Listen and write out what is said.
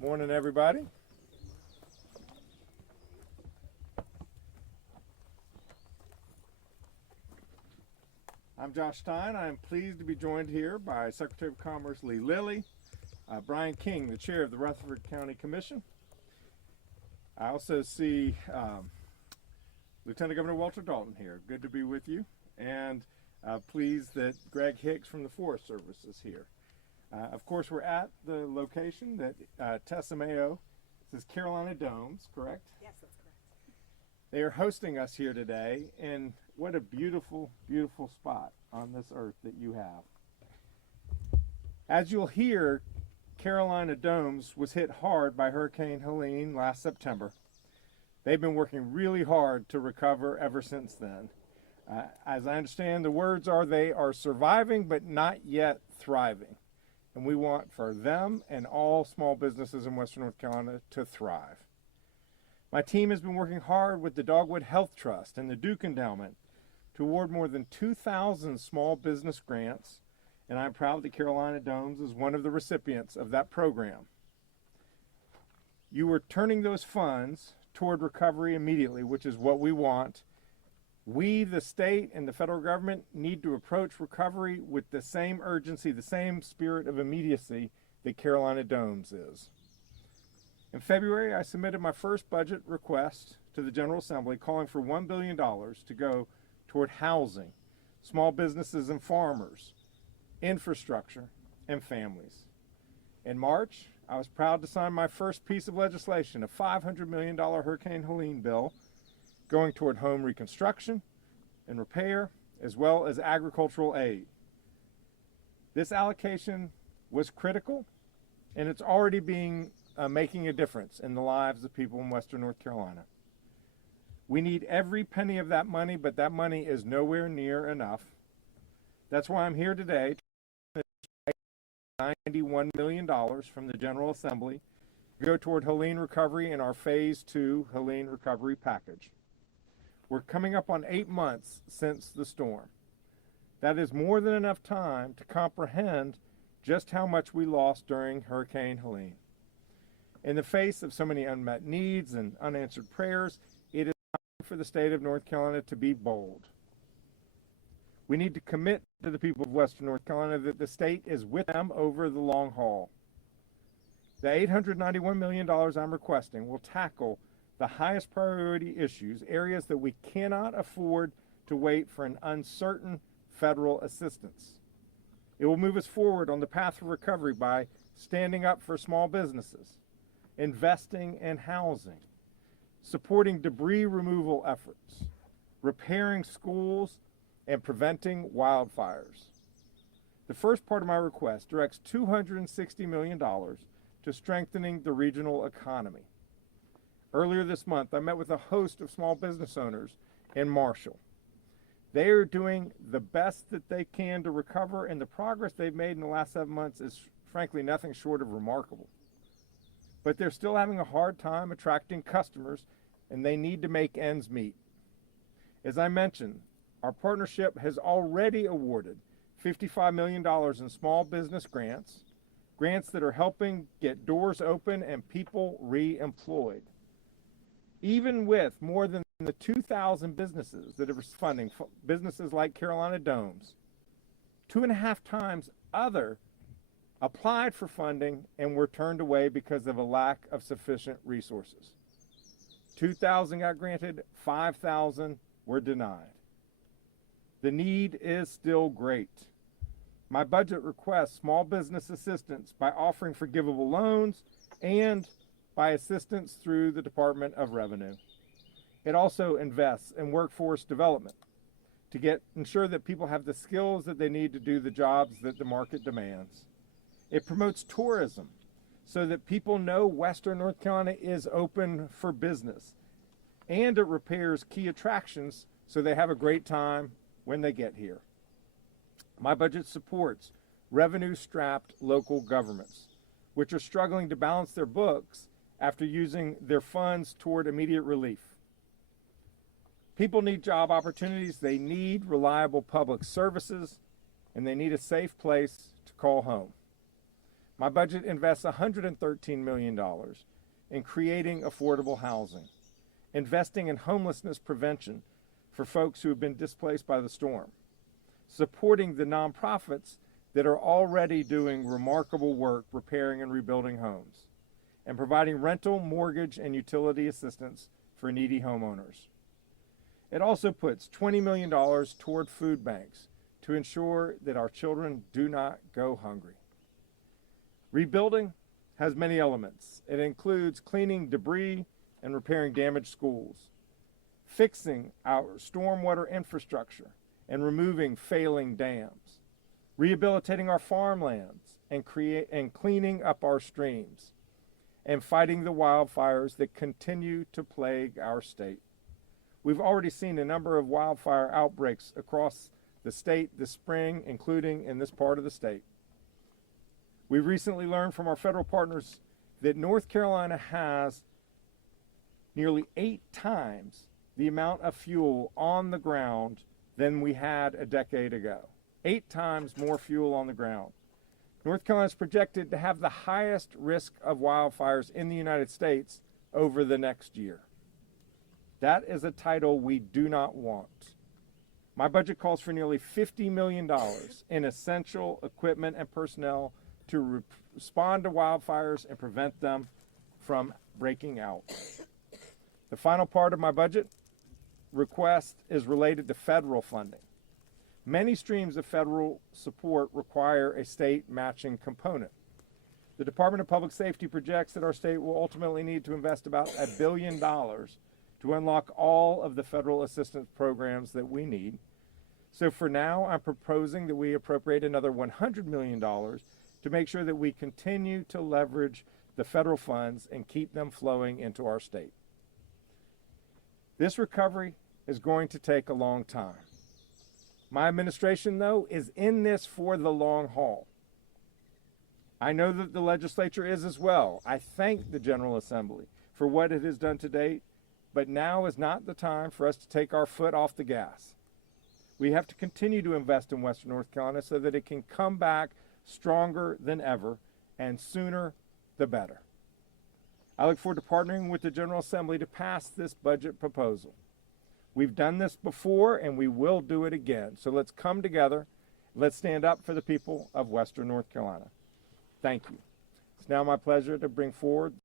Morning, everybody. I'm Josh Stein. I am pleased to be joined here by Secretary of Commerce Lee Lilly, Brian King, the Chair of the Rutherford County Commission. I also see Lieutenant Governor Walter Dalton here. Good to be with you. And pleased that Greg Hicks from the Forest Service is here. Of course, we're at the location that Tessa Mayo, this is Carolina Domes, correct? Yes, that's correct. They are hosting us here today, and what a beautiful, beautiful spot on this earth that you have. As you'll hear, Carolina Domes was hit hard by Hurricane Helene last September. They've been working really hard to recover ever since then. As I understand, the words are they are surviving but not yet thriving. And we want for them and all small businesses in Western North Carolina to thrive. My team has been working hard with the Dogwood Health Trust and the Duke Endowment to award more than 2,000 small business grants, and I'm proud that Carolina Domes is one of the recipients of that program. You are turning those funds toward recovery immediately, which is what we want. We, the state and the federal government, need to approach recovery with the same urgency, the same spirit of immediacy that Carolina Domes is. In February, I submitted my first budget request to the General Assembly calling for $1 billion to go toward housing, small businesses and farmers, infrastructure, and families. In March, I was proud to sign my first piece of legislation, a $500 million Hurricane Helene bill, going toward home reconstruction and repair, as well as agricultural aid. This allocation was critical, and it's already making a difference in the lives of people in Western North Carolina. We need every penny of that money, but that money is nowhere near enough. That's why I'm here today to $91 million from the General Assembly to go toward Helene recovery in our Phase 2 Helene recovery package. We're coming up on 8 months since the storm. That is more than enough time to comprehend just how much we lost during Hurricane Helene. In the face of so many unmet needs and unanswered prayers, it is time for the state of North Carolina to be bold. We need to commit to the people of Western North Carolina that the state is with them over the long haul. The $891 million I'm requesting will tackle the highest priority issues, areas that we cannot afford to wait for an uncertain federal assistance. It will move us forward on the path of recovery by standing up for small businesses, investing in housing, supporting debris removal efforts, repairing schools, and preventing wildfires. The first part of my request directs $260 million to strengthening the regional economy. Earlier this month, I met with a host of small business owners in Marshall. They are doing the best that they can to recover, and the progress they've made in the last 7 months is frankly nothing short of remarkable. But they're still having a hard time attracting customers, and they need to make ends meet. As I mentioned, our partnership has already awarded $55 million in small business grants that are helping get doors open and people re-employed. Even with more than the 2,000 businesses that are funding, businesses like Carolina Domes, 2.5 times other applied for funding and were turned away because of a lack of sufficient resources. 2,000 got granted, 5,000 were denied. The need is still great. My budget requests small business assistance by offering forgivable loans and by assistance through the Department of Revenue. It also invests in workforce development to ensure that people have the skills that they need to do the jobs that the market demands. It promotes tourism so that people know Western North Carolina is open for business. And it repairs key attractions so they have a great time when they get here. My budget supports revenue-strapped local governments, which are struggling to balance their books after using their funds toward immediate relief. People need job opportunities, they need reliable public services, and they need a safe place to call home. My budget invests $113 million in creating affordable housing, investing in homelessness prevention for folks who have been displaced by the storm, supporting the nonprofits that are already doing remarkable work repairing and rebuilding homes, and providing rental, mortgage, and utility assistance for needy homeowners. It also puts $20 million toward food banks to ensure that our children do not go hungry. Rebuilding has many elements. It includes cleaning debris and repairing damaged schools, fixing our stormwater infrastructure and removing failing dams, rehabilitating our farmlands and cleaning up our streams, and fighting the wildfires that continue to plague our state. We've already seen a number of wildfire outbreaks across the state this spring, including in this part of the state. We recently learned from our federal partners that North Carolina has nearly 8 times the amount of fuel on the ground than we had a decade ago. 8 times more fuel on the ground. North Carolina is projected to have the highest risk of wildfires in the United States over the next year. That is a title we do not want. My budget calls for nearly $50 million in essential equipment and personnel to respond to wildfires and prevent them from breaking out. The final part of my budget request is related to federal funding. Many streams of federal support require a state matching component. The Department of Public Safety projects that our state will ultimately need to invest about $1 billion to unlock all of the federal assistance programs that we need. So for now, I'm proposing that we appropriate another $100 million to make sure that we continue to leverage the federal funds and keep them flowing into our state. This recovery is going to take a long time. My administration, though, is in this for the long haul. I know that the legislature is as well. I thank the General Assembly for what it has done to date, but now is not the time for us to take our foot off the gas. We have to continue to invest in Western North Carolina so that it can come back stronger than ever, and sooner the better. I look forward to partnering with the General Assembly to pass this budget proposal. We've done this before and we will do it again. So let's come together. Let's stand up for the people of Western North Carolina. Thank you. It's now my pleasure to bring forward